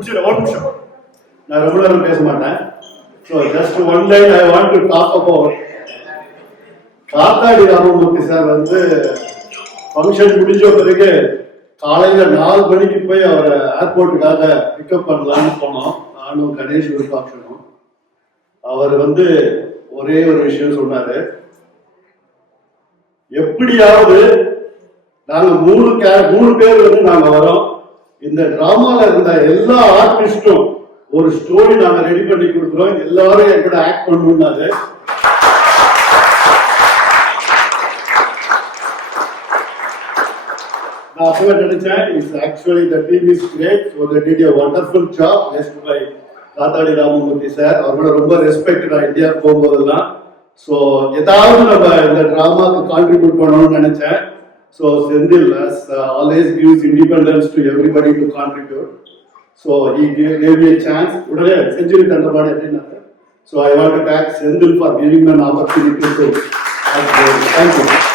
முடிச்சுட்டு ஒரு நிமிஷம், நான் ரொம்ப நேரம் பேச மாட்டேன். So just one line I want to talk about Kathadi Ramamurthy sir வந்து ஃபங்க்ஷன் முடிஞ்ச பிறகு காலையில 4 மணிக்கு போய் அவரை ஏர்போர்ட்டுக்காக பிக்கப் பண்ணலான்னு போனோம். நானும் கணேஷ் விருப்பாட்சனும். அவர் வந்து ஒரே ஒரு விஷயம் சொன்னாரு, எப்படியாவது நாங்க 3 பேர் வந்து நாங்க வரோம், இந்த டிராமால இருந்த எல்லா ஆர்டிஸ்டும் ஒரு ஸ்டோரி நாங்க ரெடி பண்ணி கொடுக்குறோம், எல்லாரும் என்கிட்ட ஆக்ட் பண்ணணும்னாரு. நான் சொல்ல நினைச்சேன், it's actually the team is great, so they did a wonderful job lest by Kathadi Ramamurthy sir. அவரோட ரொம்ப ரெஸ்பெக்ட் நான் இந்தியா போகும்போதெல்லாம். ஸோ ஏதாவது நம்ம இந்த டிராமாவுக்கு கான்ட்ரிபியூட் பண்ணணும்னு நினைச்சேன். So Senthil always gives independence to everybody to contribute. So he gave me a chance. உடனே செஞ்சுரி தண்டபாடு அப்படின்னாரு. So I want to thank Senthil for giving me an opportunity to thank you.